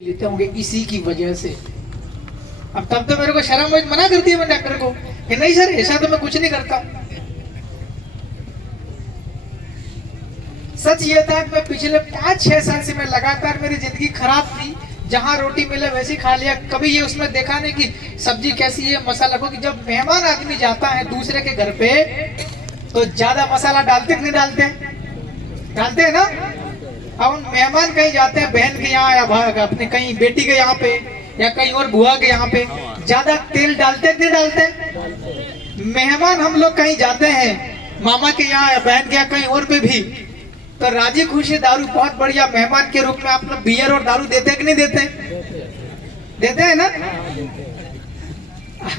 लेते होंगे इसी की वजह से। अब तब तो मेरे को शर्म मना करती है मैं डॉक्टर को कि नहीं सर ऐसा तो मैं कुछ नहीं करता। सच ये था कि मैं पिछले 5-6 साल से मैं लगातार मेरी जिंदगी खराब थी, जहां रोटी मिले वैसे खा लिया, कभी ये उसमें देखा नहीं कि सब्जी कैसी है मसाला को। कि जब मेहमान आदमी जाता है दूसरे के घर पे तो ज्यादा मसाला डालते कि नहीं डालते? डालते हैं ना। अब मेहमान कहीं जाते हैं बहन के यहाँ या अपने कहीं बेटी के यहाँ पे या कहीं और बुआ के यहाँ पे, ज्यादा तेल डालते नहीं डालते? मेहमान हम लोग कहीं जाते हैं मामा के यहाँ या बहन के यहाँ कहीं और पे भी, तो राजी खुशी दारू बहुत बढ़िया मेहमान के रूप में आप लोग बियर और दारू देते कि नहीं देते? देते हैं ना।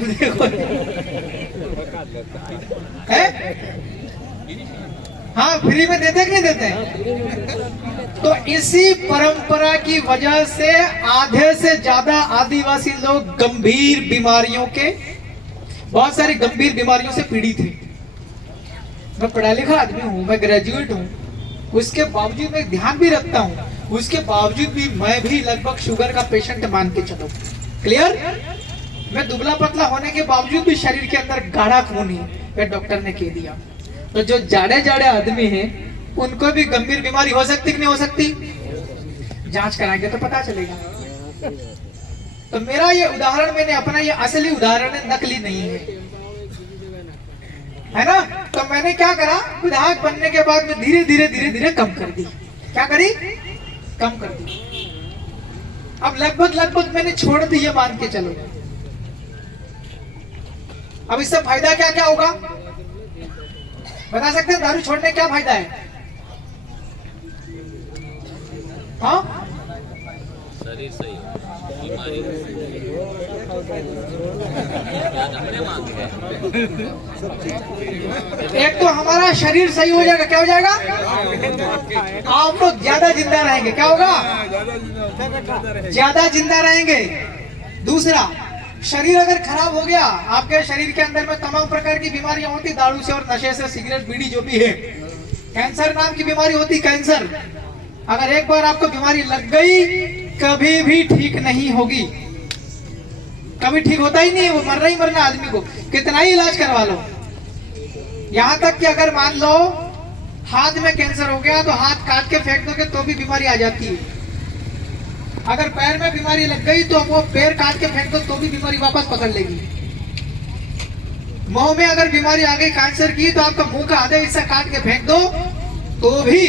देखो है? हाँ फ्री में देते कि नहीं देते? तो इसी परंपरा की वजह से आधे से ज्यादा आदिवासी लोग गंभीर बीमारियों के, बहुत सारी गंभीर बीमारियों से पीड़ित थे। मैं पढ़ा लिखा आदमी हूँ, मैं ग्रेजुएट हूँ, उसके बावजूद मैं ध्यान भी रखता हूँ, उसके बावजूद भी मैं भी लगभग शुगर का पेशेंट मान के चलो। क्लियर? मैं दुबला पतला होने के बावजूद भी शरीर के अंदर गाढ़ा खून है, डॉक्टर ने कह दिया। तो जो जाड़े जाड़े आदमी हैं उनको भी गंभीर बीमारी हो सकती कि नहीं हो सकती? जांच कराएंगे तो पता चलेगा। तो मेरा ये उदाहरण, मैंने अपना ये असली उदाहरण है, नकली नहीं है ना। तो मैंने क्या करा, विधायक बनने के बाद में धीरे धीरे कम कर दी। क्या करी? कम कर दी। अब लगभग मैंने छोड़ दी, ये मान के चलो। अब इससे फायदा क्या क्या होगा बता सकते हैं? दारू छोड़ने क्या फायदा है? हाँ शरीर सही बीमारी एक तो हमारा शरीर सही हो जाएगा। क्या हो जाएगा? आप लोग ज्यादा जिंदा रहेंगे। क्या होगा? ज्यादा जिंदा रहेंगे। दूसरा, शरीर अगर खराब हो गया, आपके शरीर के अंदर में तमाम प्रकार की बीमारियां होती, दारू से और नशे से, सिगरेट बीड़ी जो भी है, कैंसर नाम की बीमारी होती। कैंसर अगर एक बार आपको बीमारी लग गई कभी भी ठीक नहीं होगी, कभी ठीक होता ही नहीं है, वो मरना ही मरना आदमी को, कितना ही इलाज करवा लो। यहाँ तक कि अगर मान लो हाथ में कैंसर हो गया तो हाथ काट के फेंक दोगे तो भी बीमारी आ जाती है। अगर पैर में बीमारी लग गई तो वो पैर काट के फेंक दो तो भी बीमारी वापस पकड़ लेगी। मुंह में अगर बीमारी आ गई कैंसर की तो आपका मुंह का आधा हिस्सा काट के फेंक दो तो भी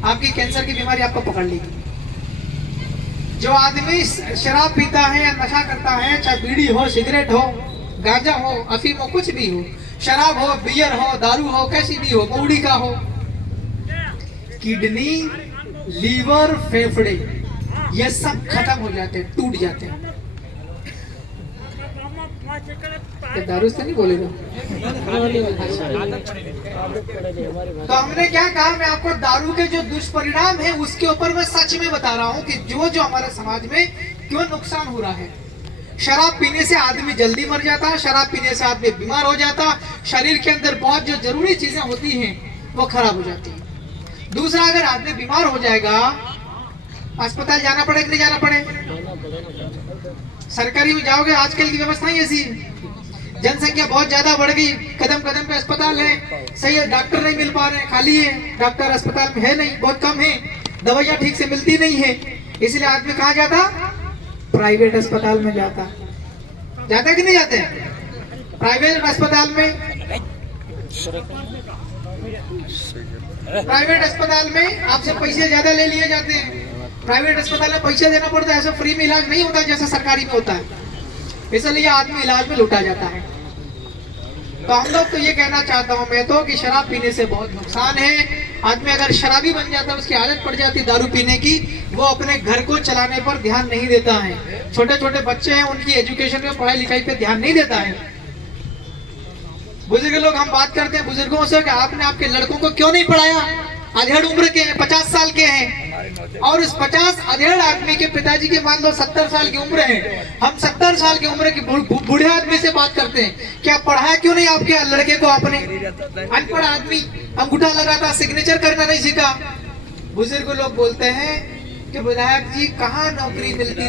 आपकी कैंसर की बीमारी आपको पकड़ लेगी। जो आदमी शराब पीता है या नशा करता है, चाहे बीड़ी हो, सिगरेट हो, गांजा हो, अफीम हो, कुछ भी हो, शराब हो, बियर हो, दारू हो, कैसी भी हो, मौड़ी का हो, किडनी, लीवर, फेफड़े ये सब खत्म हो जाते हैं, टूट जाते हैं। दारू से नहीं बोलेगा। तो हमने क्या कहा, मैं आपको दारू के जो दुष्परिणाम है उसके ऊपर मैं सच में बता रहा हूँ कि जो हमारे समाज में क्यों नुकसान हो रहा है। शराब पीने से आदमी जल्दी मर जाता, शराब पीने से आदमी बीमार हो जाता, शरीर के अंदर बहुत जो जरूरी चीजें होती हैं वो खराब हो जाती है। दूसरा, अगर आदमी बीमार हो जाएगा अस्पताल जाना पड़े कि नहीं जाना पड़े? सरकारी में जाओगे, आजकल की व्यवस्था ही ऐसी, जनसंख्या बहुत ज्यादा बढ़ गई, कदम कदम पे अस्पताल है, सही है, डॉक्टर नहीं मिल पा रहे हैं, खाली है डॉक्टर, अस्पताल में है नहीं, बहुत कम है, दवाइयाँ ठीक से मिलती नहीं है, इसलिए आदमी कहाँ जाता? प्राइवेट अस्पताल में जाता। जाता कि नहीं जाते? प्राइवेट अस्पताल में आपसे पैसे ज्यादा ले लिए जाते हैं। प्राइवेट अस्पताल में पैसे देना पड़ता है, ऐसा फ्री में इलाज नहीं होता जैसा सरकारी में होता है, इसलिए आदमी इलाज में लुटा जाता है। तो हम लोग तो ये कहना चाहता हूँ मैं तो कि शराब पीने से बहुत नुकसान है। आदमी अगर शराबी बन जाता है, उसकी आदत पड़ जाती है दारू पीने की, वो अपने घर को चलाने पर ध्यान नहीं देता है। छोटे छोटे बच्चे हैं, उनकी एजुकेशन में, पढ़ाई लिखाई पे ध्यान नहीं देता है। बुजुर्ग लोग, हम बात करते हैं बुजुर्गों से कि आपने आपके लड़कों को क्यों नहीं पढ़ाया? अधेड़ उम्र के हैं, 50 साल के हैं, और इस 50 अधेड़ आदमी के पिताजी के मान लो 70 साल की उम्र है। हम 70 साल की उम्र के बूढ़े आदमी से बात करते हैं, क्या पढ़ाया क्यों नहीं आपके लड़के को आपने? अनपढ़ आदमी अंगूठा लगाता, सिग्नेचर करना नहीं सीखा। बुजुर्ग लोग बोलते हैं कि विधायक जी कहाँ नौकरी मिलती